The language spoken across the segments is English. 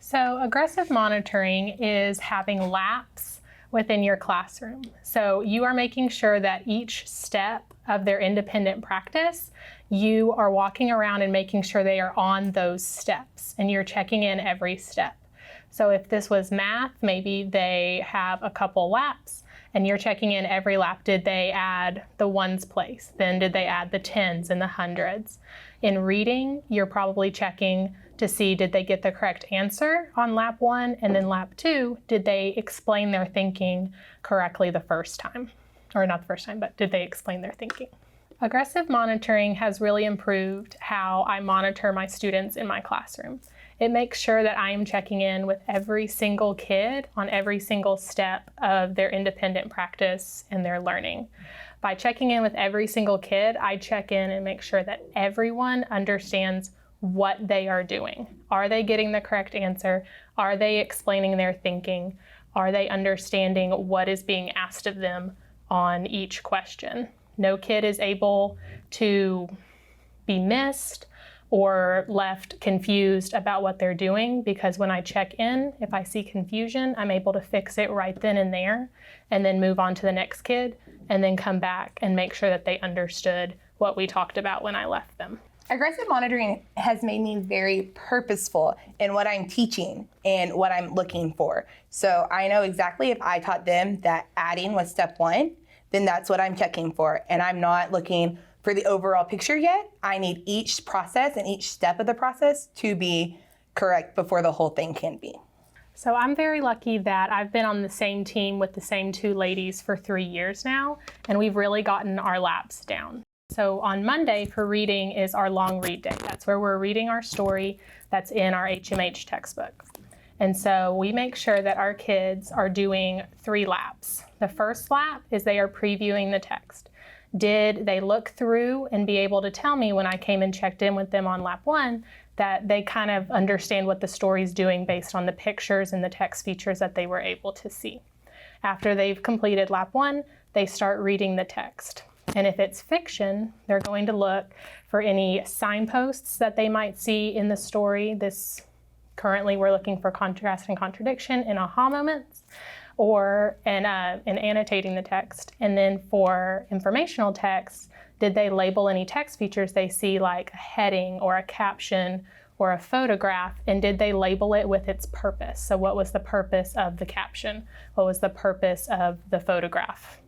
So aggressive monitoring is having laps within your classroom. So you are making sure that each step of their independent practice, you are walking around and making sure they are on those steps, and you're checking in every step. So if this was math, maybe they have a couple laps and you're checking in every lap. Did they add the ones place? Then did they add the tens and the hundreds? In reading, you're probably checking to see, did they get the correct answer on lap 1? And then lap 2, did they explain their thinking correctly the first time? Or not the first time, but did they explain their thinking? Aggressive monitoring has really improved how I monitor my students in my classroom. It makes sure that I am checking in with every single kid on every single step of their independent practice and their learning. By checking in with every single kid, I check in and make sure that everyone understands what they are doing. Are they getting the correct answer? Are they explaining their thinking? Are they understanding what is being asked of them on each question? No kid is able to be missed or left confused about what they're doing, because when I check in, if I see confusion, I'm able to fix it right then and there, and then move on to the next kid, and then come back and make sure that they understood what we talked about when I left them. Aggressive monitoring has made me very purposeful in what I'm teaching and what I'm looking for. So I know exactly if I taught them that adding was step 1, then that's what I'm checking for. And I'm not looking for the overall picture yet. I need each process and each step of the process to be correct before the whole thing can be. So I'm very lucky that I've been on the same team with the same 2 ladies for 3 years now, and we've really gotten our laps down. So on Monday for reading is our long read day. That's where we're reading our story that's in our HMH textbook. And so we make sure that our kids are doing 3 laps. The first lap is they are previewing the text. Did they look through and be able to tell me when I came and checked in with them on lap 1 that they kind of understand what the story's doing based on the pictures and the text features that they were able to see? After they've completed lap 1, they start reading the text. And if it's fiction, they're going to look for any signposts that they might see in the story. Currently we're looking for contrast and contradiction and aha moments, or and annotating the text. And then for informational text, did they label any text features they see, like a heading or a caption or a photograph, and did they label it with its purpose? So what was the purpose of the caption? What was the purpose of the photograph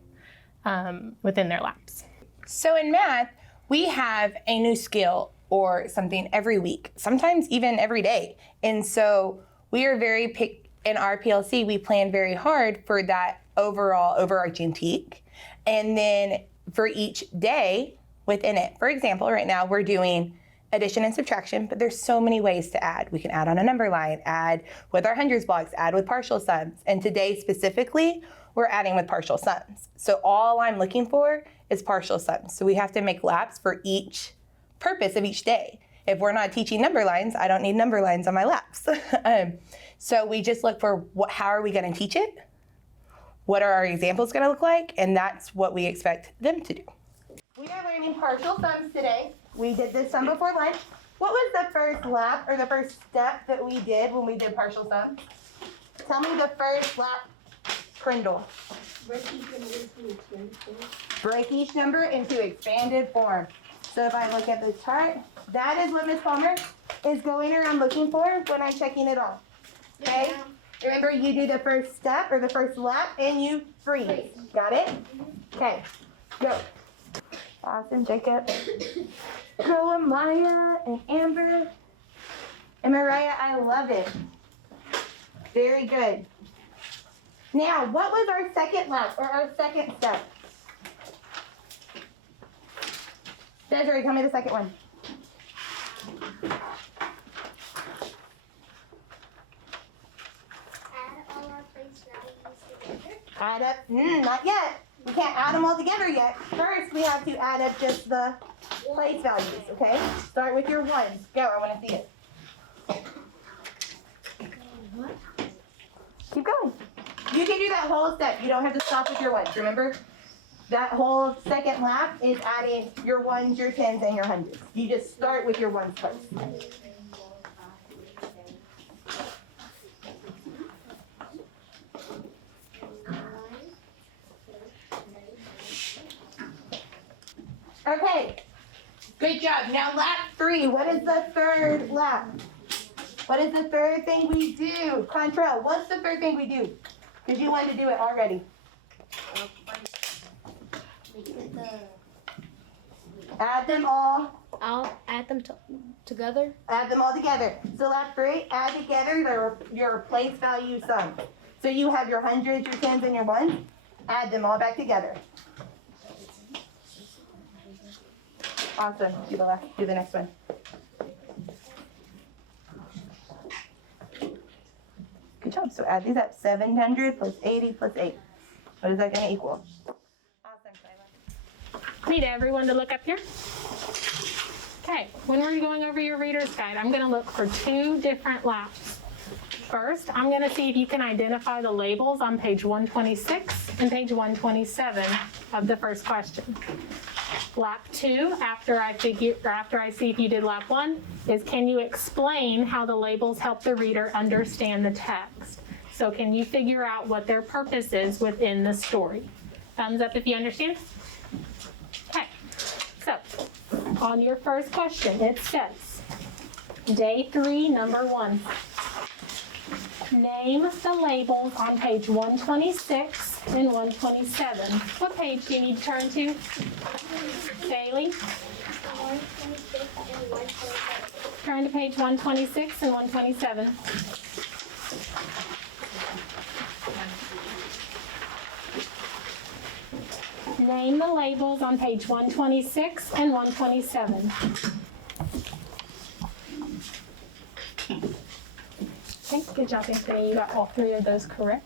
within their laps? So in math, we have a new skill or something every week, sometimes even every day. And so we are in our PLC, we plan very hard for that overall overarching peak. And then for each day within it, for example, right now we're doing addition and subtraction, but there's so many ways to add. We can add on a number line, add with our hundreds blocks, add with partial sums. And today specifically, we're adding with partial sums. So all I'm looking for is partial sums. So we have to make laps for each purpose of each day. If we're not teaching number lines, I don't need number lines on my laps. So we just look for how are we going to teach it? What are our examples going to look like? And that's what we expect them to do. We are learning partial sums today. We did this sum before lunch. What was the first lap or the first step that we did when we did partial sums? Tell me the first lap, Prindle. Break each number into expanded form. So if I look at the chart, that is what Ms. Palmer is going around looking for when I'm checking it off. Okay? Remember, you do the first step or the first lap and you freeze. Got it? Okay, go. Awesome, Jacob. Go, Amaya and Amber. And Mariah, I love it. Very good. Now, what was our second lap or our second step? Desiree, tell me the second one. Add all our place values together. Add up, not yet. We can't add them all together yet. First, we have to add up just the place values, okay? Start with your ones. Go, I want to see it. Keep going. You can do that whole step. You don't have to stop with your ones, remember? That whole second lap is adding your ones, your tens, and your hundreds. You just start with your ones first. Okay. Good job. Now lap 3. What is the third lap? What is the third thing we do? Contrail, what's the third thing we do? Because you wanted to do it already. Add them all. I'll add them together. Add them all together. So lap 3, add together your place value sum. So you have your hundreds, your tens, and your ones. Add them all back together. Awesome. Do the next one. Good job. So add these up. 700 plus 80 plus 8. What is that going to equal? Awesome, Kyla. Need everyone to look up here. Okay, when we're going over your reader's guide, I'm going to look for 2 different laps. First, I'm going to see if you can identify the labels on page 126 and page 127 of the first question. Lap 2, after I see if you did lap 1, is can you explain how the labels help the reader understand the text? So can you figure out what their purpose is within the story? Thumbs up if you understand. Okay, so on your first question, it says, day 3, number 1. Name the labels on page 126 and 127. What page do you need to turn to? Bailey? 126 and 127. Turn to page 126 and 127. Name the labels on page 126 and 127. Okay, good job, Anthony. You got all 3 of those correct.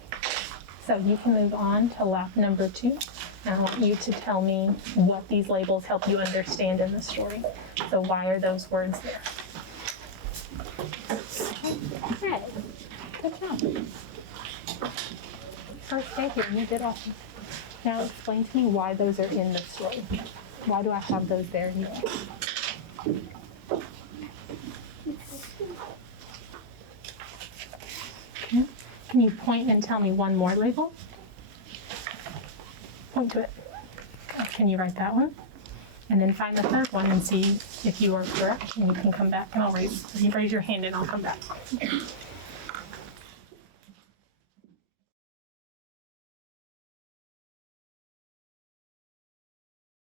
So you can move on to lap number 2. And I want you to tell me what these labels help you understand in the story. So why are those words there? Okay, good job. First day here, you did awesome. Now explain to me why those are in the story. Why do I have those there in here? Okay. Can you point and tell me one more label? Point to it. Can you write that one? And then find the third one and see if you are correct. And you can come back and I'll raise your hand and I'll come back.